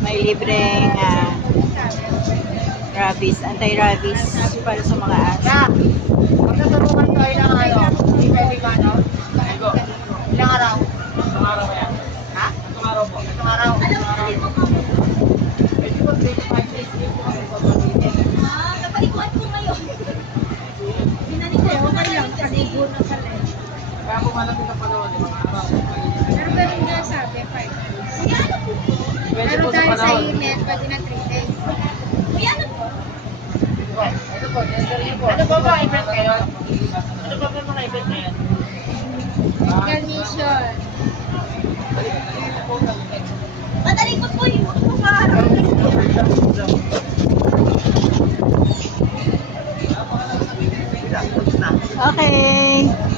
May libreng rabies, anti-rabies para sa mga aso. Magtutulungan tayo ng ano? Hindi pwede ba, no? Ilang araw? Itong araw ba yan? Ha? Itong araw po. Itong araw? Itong araw. Pwede po, 25 days din po kasi pagpapilitin. Napaliguan ko ngayon. Binalik ko okay lang, paligo na pala. Kaya po malamig ang panahon, mga araw. Pero ganun nga sabi, 5 days. Pwede Pero po sa dahil sa panahon. init, pwede na 3 days. Ano po? Ano po ba event ngayon? Ano po ba mga event ngayon? Galmission. Madali ko po yung araw. Okay.